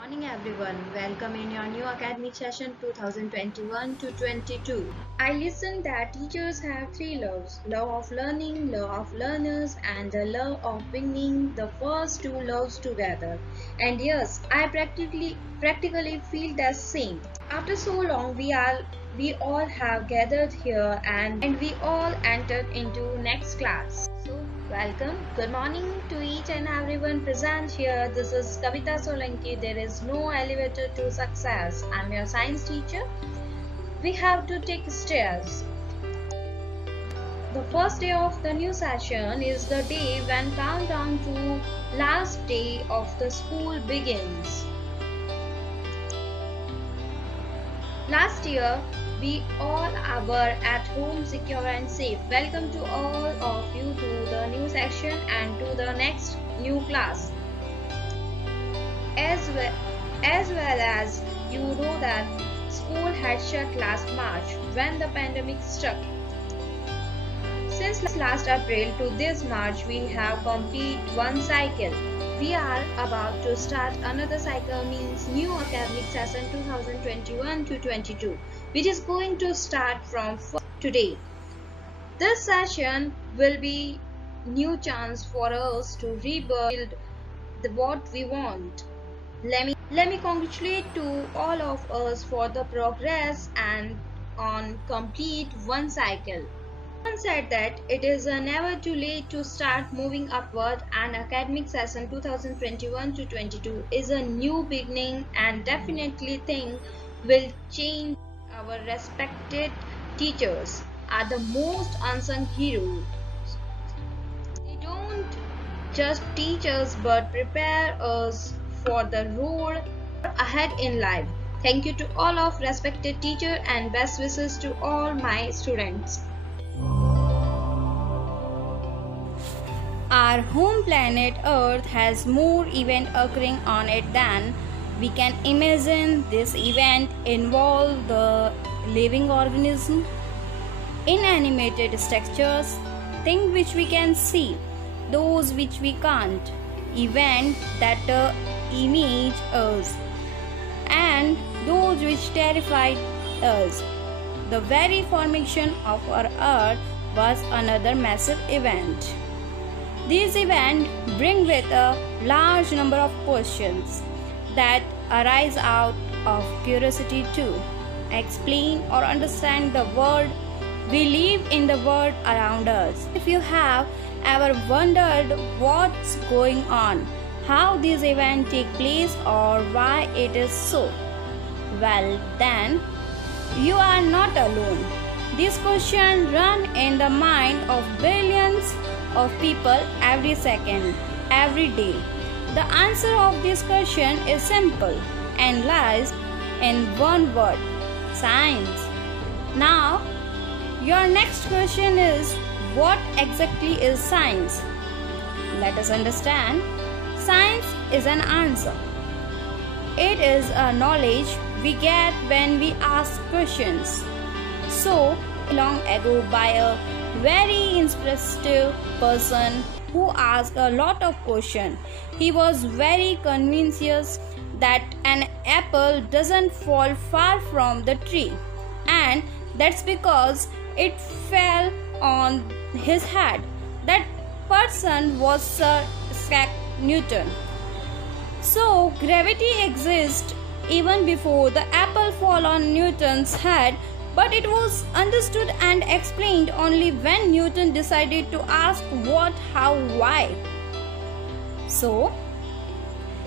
Morning everyone, welcome in your new academic session 2021 to 22. I listened that teachers have three loves: love of learning, love of learners and the love of bringing the first two loves together. And yes, I practically feel the same. After so long we all have gathered here and we all entered into next class. So welcome, good morning to each and everyone present here. This is Kavita Solanki. There is no elevator to success. I'm your science teacher. We have to take stairs. The first day of the new session is the day when countdown to last day of the school begins. Last year, we all were at home secure and safe. Welcome to all of you to the new section and to the next new class. As well as you know that school had shut last March when the pandemic struck. Since last April to this March, we have completed one cycle. We are about to start another cycle, means new academic session 2021 to 22, which is going to start from today. This session will be new chance for us to rebuild what we want. Let me congratulate to all of us for the progress and on complete one cycle. Someone said that it is never too late to start moving upward, and academic session 2021 to 22 is a new beginning and definitely think will change. Our respected teachers are the most unsung heroes. They don't just teach us but prepare us for the road ahead in life. Thank you to all of respected teacher and best wishes to all my students. Our home planet Earth has more events occurring on it than we can imagine. This event involve the living organism, inanimated structures, things which we can see, those which we can't, events that image us, and those which terrified us. The very formation of our Earth was another massive event. These events bring with a large number of questions that arise out of curiosity to explain or understand the world we live in, the world around us. If you have ever wondered what's going on, how these events take place, or why it is so, well then, you are not alone. These questions run in the mind of billions of people every second, every day. The answer of this question is simple and lies in one word: science. Now, your next question is, what exactly is science? Let us understand. Science is an answer. It is a knowledge we get when we ask questions. So, long ago by a very inspirative person who asked a lot of questions. He was very convinced that an apple doesn't fall far from the tree, and that's because it fell on his head. That person was Sir Isaac Newton. So gravity exists even before the apple fall on Newton's head, but it was understood and explained only when Newton decided to ask what, how, why. So,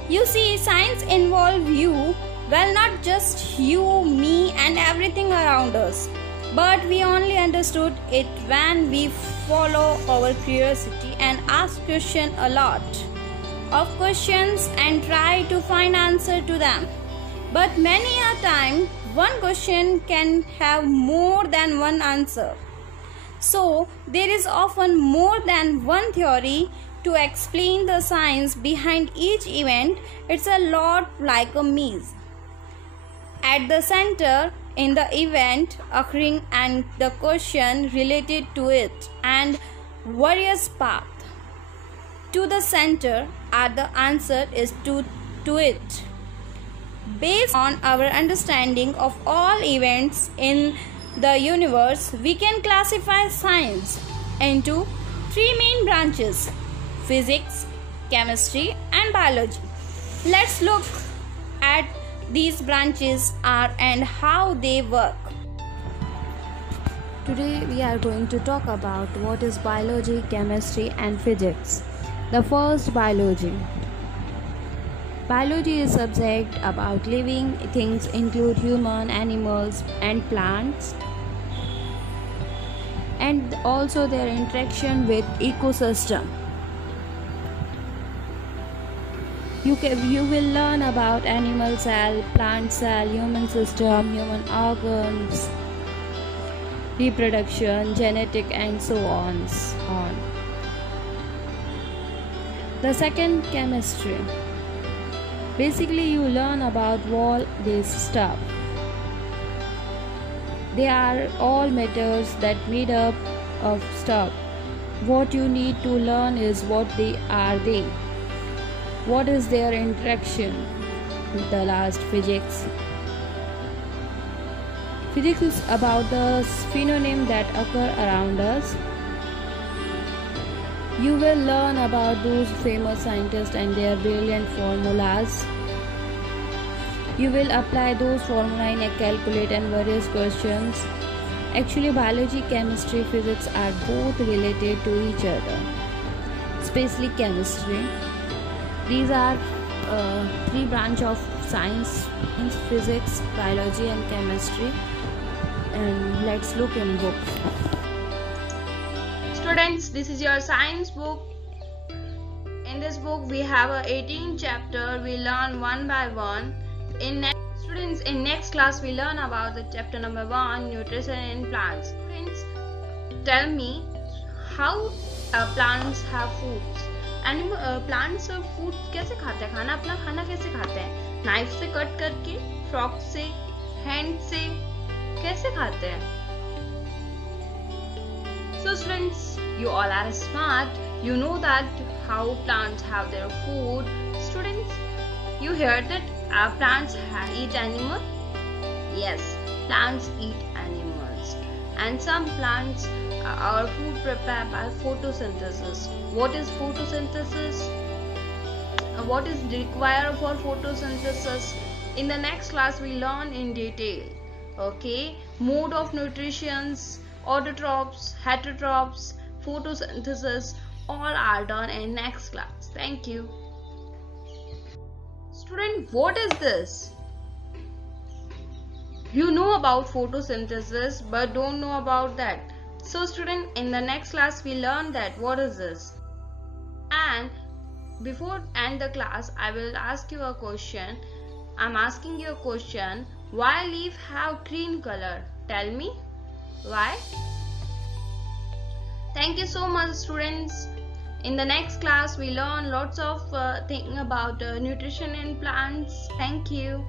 you see, science involves you, well, not just you, me and everything around us, but we only understood it when we follow our curiosity and ask questions, a lot of questions, and try to find answer to them. But many a time, one question can have more than one answer. So, there is often more than one theory to explain the science behind each event. It's a lot like a maze. At the center in the event occurring and the question related to it and various paths to the center are the answer is to it. Based on our understanding of all events in the universe, we can classify science into three main branches: physics, chemistry, and biology. Let's look at these branches are and how they work. Today we are going to talk about what is biology, chemistry, and physics. The first, biology. Biology is subject about living things include human, animals, and plants, and also their interaction with ecosystem. You will learn about animal cell, plant cell, human system, human organs, reproduction, genetic, and so on. The second, chemistry. Basically, you learn about all this stuff. They are all matters that made up of stuff. What you need to learn is what they are. What is their interaction? The last, physics. Physics is about the phenomena that occur around us. You will learn about those famous scientists and their brilliant formulas. You will apply those formulas in a calculate and various questions. Actually, biology, chemistry, physics are both related to each other, especially chemistry. These are three branches of science: physics, biology, and chemistry. And let's look in books. Students, this is your science book. In this book we have a 18 chapter. We learn one by one. In next class we learn about the chapter number 1, nutrition in plants. Students, tell me how plants have foods. Plants food कैसे खाते हैं? खाना अपना खाना कैसे खाते हैं? Knife से कट करके, फ्रॉक से, हैंड से, कैसे खाते हैं? So students, you all are smart. You know that how plants have their food. Students, you heard that plants eat animals? Yes, plants eat animals. And some plants are food prepared by photosynthesis. What is photosynthesis? What is required for photosynthesis? In the next class we learn in detail. Okay, mode of nutrition, autotrophs, heterotrophs, photosynthesis, all are done in next class. Thank you. Student, what is this? You know about photosynthesis but don't know about that. So student, in the next class we learn that what is this. And before end the class I will ask you a question. I'm asking you a question. Why leaf have green color? Tell me why. Thank you so much students. In the next class we learn lots of things about nutrition in plants. Thank you.